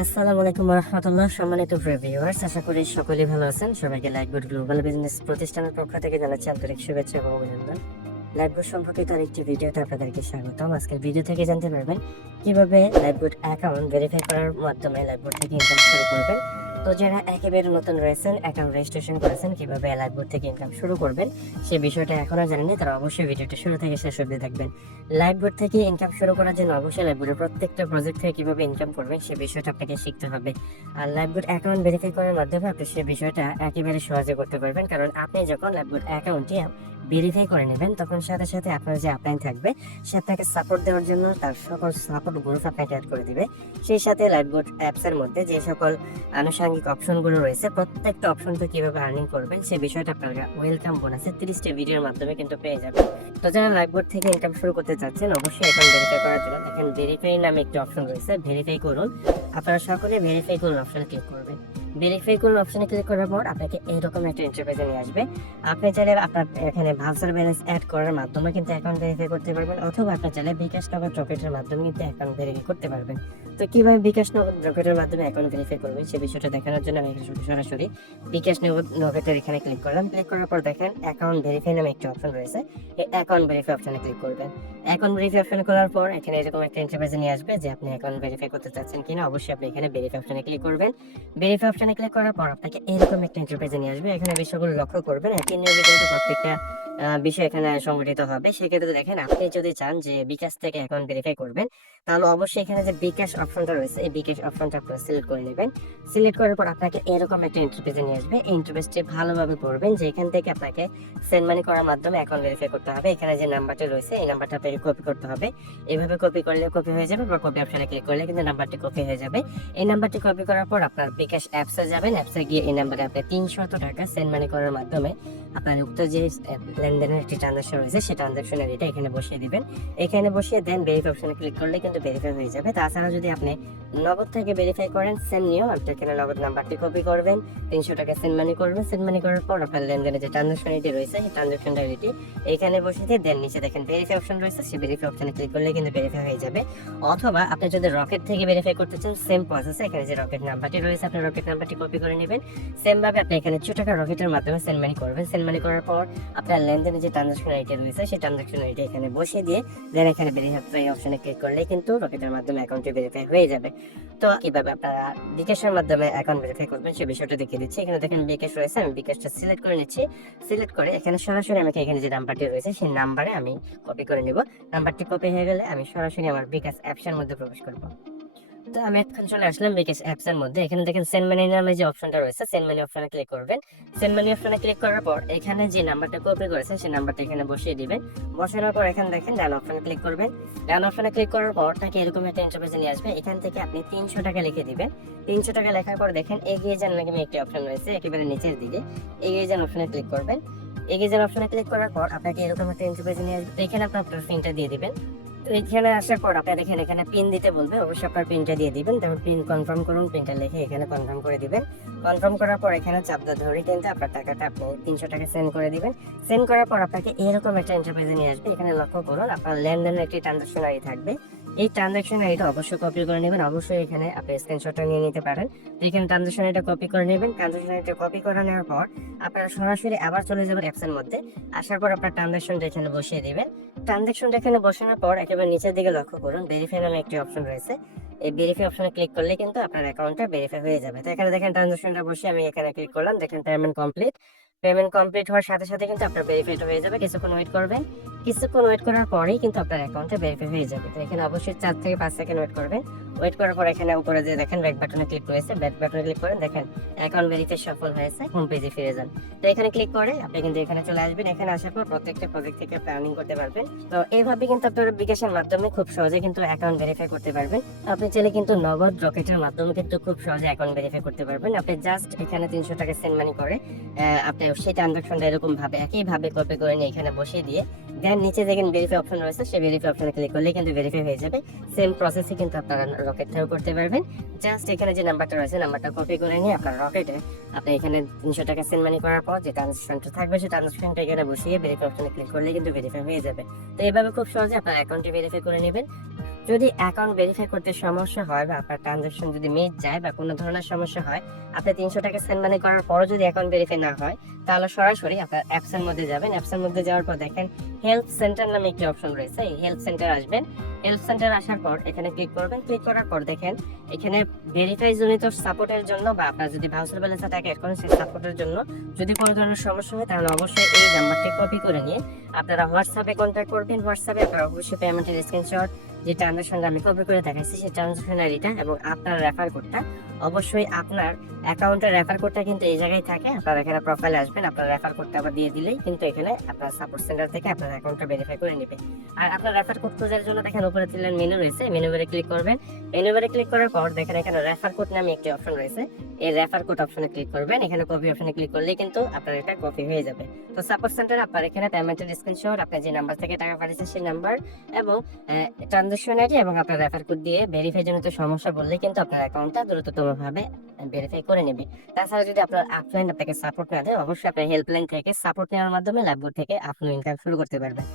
আসসালামু আলাইকুম ওয়া রাহমাতুল্লাহ। সম্মানিত ভিউয়ার্স, আশা করি সকলেই ভালো আছেন। সবাইকে লাইফবোট গ্লোবাল বিজনেস প্রতিষ্ঠানের পক্ষ থেকে জানাচ্ছি আন্তরিক শুভেচ্ছা এবং অভিনন্দন। লাইফবোট সম্পর্কিত আরেকটি ভিডিওতে আপনাদেরকে স্বাগতম। আজকের ভিডিও থেকে জানতে পারবেন কিভাবে লাইফবোট অ্যাকাউন্ট ভেরিফাই করার মাধ্যমে লাইফবোট থেকে ইনকাম শুরু করবেন। তো যারা একেবারে নতুন রয়েছেন, অ্যাকাউন্ট রেজিস্ট্রেশন করেছেন, কিভাবে লাইফবোট থেকে ইনকাম শুরু করবেন সেই বিষয়টা এখনো জানেননি, তারা অবশ্যই ভিডিওটা শুরু থেকে শেষ অবধি দেখবেন। লাইফবোট থেকে ইনকাম শুরু করার জন্য অবশ্যই লাইফবোটের প্রত্যেকটা প্রজেক্ট থেকে কিভাবে ইনকাম করবেন সেই বিষয়টা আপনাকে শিখতে হবে। আর লাইফবোট অ্যাকাউন্ট ভেরিফাই করার মাধ্যমে আপনি সেই বিষয়টা একেবারে সহজে করতে পারবেন, কারণ আপনি যখন লাইফবোট অ্যাকাউন্টটি ভেরিফাই করে নেবেন তখন সাথে সাথে আপনার যে আপলাইন থাকবে সে আপনাকে সাপোর্ট দেওয়ার জন্য তার সকল সাপোর্ট গ্রুপ আপনাকে অ্যাড করে দিবে। সেই সাথে লাইফবোট অ্যাপসের মধ্যে যে সকল আনুষঙ্গিক অপশনগুলো রয়েছে প্রত্যেকটা অপশন তো কিভাবে আর্নিং করবেন সেই বিষয়টা আপনারা ওয়েলকাম বোনাসে 30টা ভিডিওর মাধ্যমে কিন্তু পেয়ে যাবেন। তো যারা লাইফবোট থেকে ইনকাম শুরু করতে চাচ্ছেন অবশ্যই অ্যাকাউন্ট ভেরিফাই করার জন্য দেখেন ভেরিফাই নামে একটি অপশন রয়েছে, ভেরিফাই করুন। আপনারা সকলে ভেরিফাই করুন অপশনে ক্লিক করবেন। ভেরিফাই করুন অপশনে ক্লিক করার পর আপনাকে এরকম একটা ইন্টারফেসে নিয়ে আসবে। আপনি চাইলে আপনার এখানে ভাউচার ব্যালেন্স অ্যাড করার মাধ্যমে কিন্তু অ্যাকাউন্ট ভেরিফাই করতে পারবেন, অথবা আপনি চাইলে বিকাশ নগদ রকেটের মাধ্যমে কিন্তু অ্যাকাউন্ট ভেরিফাই করতে পারবেন। তো কিভাবে বিকাশ নগদ রকেটের মাধ্যমে অ্যাকাউন্ট ভেরিফাই করবেন সে বিষয়টা দেখানোর জন্য আমি সরাসরি বিকাশ নগদ রকেটের এখানে ক্লিক করলাম। ক্লিক করার পর দেখেন অ্যাকাউন্ট ভেরিফাই নামে একটি অপশন রয়েছে, এই অ্যাকাউন্ট ভেরিফাই অপশনে ক্লিক করবেন। অ্যাকাউন্ট ভেরিফাই অপশনে করার পর এখানে এরকম একটা ইন্টারফেসে নিয়ে আসবে যে আপনি অ্যাকাউন্ট ভেরিফাই করতে চাচ্ছেন কিনা। অবশ্যই আপনি এখানে ভেরিফাই অপশনে ক্লিক করবেন। ভেরিফাই অপশনে ক্লিক করার পর আপনাকে এরকম একটা ইন্টারফেসে নিয়ে আসবে। এখানে বিষয়গুলো লক্ষ্য করবেন, একই নিয়মে কিন্তু প্রত্যেকটা বিষয় এখানে সংগঠিত হবে। সেক্ষেত্রে দেখেন আপনি যদি চান যে বিকাশ থেকে অ্যাকাউন্ট ভেরিফাই করবেন তাহলে অবশ্যই এখানে যে বিকাশ অপশনটা রয়েছে এই বিকাশ অপশনটা আপনারা সিলেক্ট করে নেবেন। সিলেক্ট করার পর আপনাকে এরকম একটা ইন্টারফেসে নিয়ে আসবে। এই ইন্টারফেসটি ভালোভাবে পড়বেন যে এখান থেকে আপনাকে সেন্ড মানি করার মাধ্যমে অ্যাকাউন্ট ভেরিফাই করতে হবে। এখানে যে নাম্বারটি রয়েছে এই নাম্বারটা আপনাকে কপি করতে হবে। এভাবে কপি করলে কপি হয়ে যাবে, বা কপি অপশনে ক্লিক করলে কিন্তু নাম্বারটি কপি হয়ে যাবে। এই নাম্বারটি কপি করার পর আপনার বিকাশ অ্যাপসে যাবেন। অ্যাপসে গিয়ে এই নাম্বারে আপনি 300 টাকা সেন্ড মানি করার মাধ্যমে আপনার উক্ত যে লেনদেনের একটি ট্রানজাকশন রয়েছে সেই ট্রানজাকশনের এটা এখানে বসিয়ে দিবেন। এখানে বসিয়ে দেন ভেরিফাই অপশনে ক্লিক করলে কিন্তু ভেরিফাই হয়ে যাবে। তাছাড়া যদি আপনি নগদ থেকে ভেরিফাই করেন সেম নিয়ম, আপনি এখানে নগদ নাম্বারটি কপি করবেন, 300 টাকা সেন্ড মানি করবেন। সেন্ড মানি করার পর আপনার লেনদেনের যে ট্রানজাকশন আইডি রয়েছে সেই ট্রানজাকশন আইডি এখানে বসিয়ে দিয়ে দেন নিচে দেখেন ভেরিফাই অপশন রয়েছে, সেই ভেরিফাই অপশনে ক্লিক করলে কিন্তু ভেরিফাই হয়ে যাবে। অথবা আপনি যদি রকেট থেকে ভেরিফাই করতে চান সেম প্রসেসে এখানে যে রকেট নাম্বারটি রয়েছে আপনি রকেট নাম্বারটি কপি করে নেবেন। সেম ভাবে আপনি এখানে 2 টাকা রকেটের মাধ্যমে সেন্ড মানি করবেন। সেন্ড মানি করার পর আপনার লেনদেনের যে ট্রানজাকশন আইডি রয়েছে সেই ট্রানজাকশন আইডি এখানে বসিয়ে দিয়ে দেন এখানে ভেরিফাই অপশনে ক্লিক করলে কিন্তু রকেটের মাধ্যমে অ্যাকাউন্টটি ভেরিফাই হয়ে যাবে। তো কিভাবে আপনারা বিকাশের মাধ্যমে অ্যাকাউন্ট ভেরিফাই করবেন সেই বিষয়টা দেখিয়ে দিচ্ছি। এখানে দেখেন বিকাশ রয়েছে, আমি বিকাশটা সিলেক্ট করে নিচ্ছি। সিলেক্ট করে এখানে সরাসরি আমাকে এখানে যে নাম্বারটি রয়েছে সেই নাম্বারে আমি কপি করে নিব। নাম্বারটি কপি হয়ে গেলে আমি সরাসরি আমার বিকাশ অ্যাপসের মধ্যে প্রবেশ করব। তো আমি এখন চলে আসলাম বিকাশ অ্যাপস এর মধ্যে। এখানে দেখেন সেন্ড মানি নামে যে অপশনটা রয়েছে সেন্ড মানি অপশনে ক্লিক করবেন। সেন্ড মানি অপশনে ক্লিক করার পর এখানে যে নাম্বারটা কপি করেছেন সেই নাম্বারটা এখানে বসিয়ে দিবেন। বসানোর পর এখানে দেখেন ডান অপশনে ক্লিক করবেন। ডান অপশনে ক্লিক করার পর তাকে এরকম একটা ইন্টারফেসে নিয়ে আসবে। এখান থেকে আপনি 300 টাকা লিখে দিবেন। 300 টাকা লেখার পর দেখেন এগিয়ে যান নাকি একটি অপশন রয়েছে একেবারে নিচের দিকে, এগিয়ে যান অপশনে ক্লিক করবেন। এগিয়ে যান অপশনে ক্লিক করার পর আপনাকে এরকম একটা ইন্টারফেসে নিয়ে আসবে। তো এখানে আপনার পিনটা দিয়ে দিবেন। তো এখানে আসার পর আপনি দেখেন এখানে পিন দিতে বলবে, অবশ্যই আপনার পিনটা দিয়ে দিবেন। তারপর পিন কনফার্ম করুন, পিনটা লিখে এখানে কনফার্ম করে দিবেন। কনফার্ম করার পর এখানে চাপটা ধরে কিন্তু আপনার টাকাটা আপনি 300 টাকা সেন্ড করে দিবেন। সেন্ড করার পর আপনাকে এরকম একটা ইন্টারফেসে নিয়ে আসবে। এখানে লক্ষ্য করুন আপনার লেনদেনের একটি ট্রানজাকশন আইডি থাকবে। এই ট্রানজাকশন আইডিটা অবশ্যই কপি করে নেবেন। অবশ্যই এখানে আপনি স্ক্রিনশটটা নিয়ে নিতে পারেন। তো এখানে ট্রানজাকশন আইডিটা কপি করে নেবেন। ট্রানজাকশন আইডিটা কপি করে নেওয়ার পর আপনারা সরাসরি আবার চলে যাবেন অ্যাপসের মধ্যে। আসার পর আপনার ট্রানজাকশনটা এখানে বসিয়ে দিবেন। ট্রানজাকশনটা এখানে বসানোর পর একেবারে নিচের দিকে লক্ষ্য করুন ভেরিফাই নামে একটি অপশন রয়েছে। এই ভেরিফাই অপশনে ক্লিক করলে কিন্তু আপনার অ্যাকাউন্টটা ভেরিফাই হয়ে যাবে। তো এখানে দেখেন ট্রানজাকশনটা বসে আমি এখানে ক্লিক করলাম, দেখেন পেমেন্ট কমপ্লিট। পেমেন্ট কমপ্লিট হওয়ার সাথে সাথে কিন্তু আপনার ভেরিফাইড হয়ে যাবে। কিছুক্ষণ ওয়েট করবেন। কিছুক্ষণ ওয়েট করার পরেই কিন্তু আপনার অ্যাকাউন্টটা ভেরিফাই হয়ে যাবে। তো এখানে অবশ্যই 4 থেকে 5 সেকেন্ড ওয়েট করবেন। ওয়েট করার পর এখানে উপরে যে দেখেন ব্যাক বাটনে ক্লিক রয়েছে, ব্যাক বাটনে ক্লিক করেন, দেখেন অ্যাকাউন্ট ভেরিফাই সফল হয়েছে, হোম পেজে ফিরে যান। তো এখানে ক্লিক করে আপনি কিন্তু এখানে চলে আসবেন। এখানে আসার পর প্রত্যেকটা প্রজেক্ট থেকে প্ল্যানিং করতে পারবেন। তো এইভাবে কিন্তু আপনারা বিকাশের মাধ্যমে খুব সহজে কিন্তু অ্যাকাউন্ট ভেরিফাই করতে পারবেন। আপনি চাইলে কিন্তু নগদ রকেটের মাধ্যমে কিন্তু খুব সহজে অ্যাকাউন্ট ভেরিফাই করতে পারবেন। আপনি জাস্ট এখানে 300 টাকা সেন্ড মানি করে আপনি সেই ট্রানজাকশনটা এরকম ভাবে একইভাবে কপি করে নিয়ে এখানে বসিয়ে দিয়ে দেন নিচে দেখেন ভেরিফাই অপশন রয়েছে, সেই ভেরিফাই অপশনে ক্লিক করলে কিন্তু ভেরিফাই হয়ে যাবে। সেম প্রসেসে কিন্তু আপনারা রকেট থেকেও করতে পারবেন। জাস্ট এখানে যে নাম্বারটা রয়েছে নাম্বারটা কপি করে নিয়ে আপনার রকেটে আপনি এখানে 300 টাকা সেন্ড মানি করার পর যে ট্রানজাকশনটা থাকবে সেই ট্রানজাকশনটা এখানে বসিয়ে ভেরিফাই অপশনে ক্লিক করলে কিন্তু ভেরিফাই হয়ে যাবে। তো এইভাবে খুব সহজে আপনার অ্যাকাউন্টটি ভেরিফাই করে নেবেন। যদি অ্যাকাউন্ট ভেরিফাই করতে সমস্যা হয় বা আপনার ট্রানজাকশন যদি মিস যায় বা কোনো ধরনের সমস্যা হয়, আপনি 300 টাকা সেন্ড মানি করার পরও যদি অ্যাকাউন্ট ভেরিফাই না হয়, তাহলে সরাসরি আপনার অ্যাপসের মধ্যে যাবেন। অ্যাপসের মধ্যে যাওয়ার পর দেখেন হেল্প সেন্টার নামে একটি অপশন রয়েছে। এই হেল্প সেন্টার আসবেন। হেল্প সেন্টার আসার পর এখানে ক্লিক করবেন। ক্লিক করার পর দেখেন এখানে ভেরিফাই জনিত সাপোর্টের জন্য বা আপনার যদি ভাউচার ব্যালেন্স টাকা অ্যাড করেন সেই সাপোর্টের জন্য যদি কোনো ধরনের সমস্যা হয়, তাহলে অবশ্যই এই নাম্বারটি কপি করে নিয়ে আপনারা হোয়াটসঅ্যাপে কন্ট্যাক্ট করবেন। হোয়াটসঅ্যাপে আপনারা অবশ্যই পেমেন্টের স্ক্রিনশট, যে ট্রানজাকশনটা আমি কপি করে দেখাইছি সেই ট্রানজাকশন আইডিটা এবং আপনার রেফার কোডটা, অবশ্যই আপনার অ্যাকাউন্টের রেফার কোডটা কিন্তু এই জায়গায় থাকে। আপনারা এখানে প্রোফাইলে আসবেন, আপনার রেফার কোডটা আবার দিয়ে দিলেই কিন্তু এখানে আপনার সাপোর্ট সেন্টার থেকে আপনার অ্যাকাউন্টটা ভেরিফাই করে নেবে। আর আপনার রেফার কোড খোঁজার জন্য দেখেন উপরে তিনলাইন মেনু রয়েছে, মেনু বারে ক্লিক করবেন। মেনু বারে ক্লিক করার পর দেখেন এখানে রেফার কোড নামে একটি অপশন রয়েছে। এই রেফার কোড অপশনে ক্লিক করবেন। এখানে কপি অপশনে ক্লিক করলেই কিন্তু আপনার এটা কপি হয়ে যাবে। তো সাপোর্ট সেন্টার আপনার এখানে পেমেন্টের স্ক্রিনশট, আপনার যে নাম্বার থেকে টাকা পাঠিয়েছেন সেই নাম্বার এবং ট্রানজাকশন আইডি এবং আপনার রেফার কোড দিয়ে ভেরিফাই জনিত সমস্যা বললে কিন্তু আপনার অ্যাকাউন্টটা দ্রুততম ভাবে ভেরিফাই করে নেবে। তাছাড়া যদি আপনার আপলাইন আপনাকে সাপোর্ট না দেয়, অবশ্যই আপনার হেল্পলাইন থেকে সাপোর্ট নেওয়ার মাধ্যমে লাইভবোর্ড থেকে আপনি ইনকাম শুরু করতে পারবেন।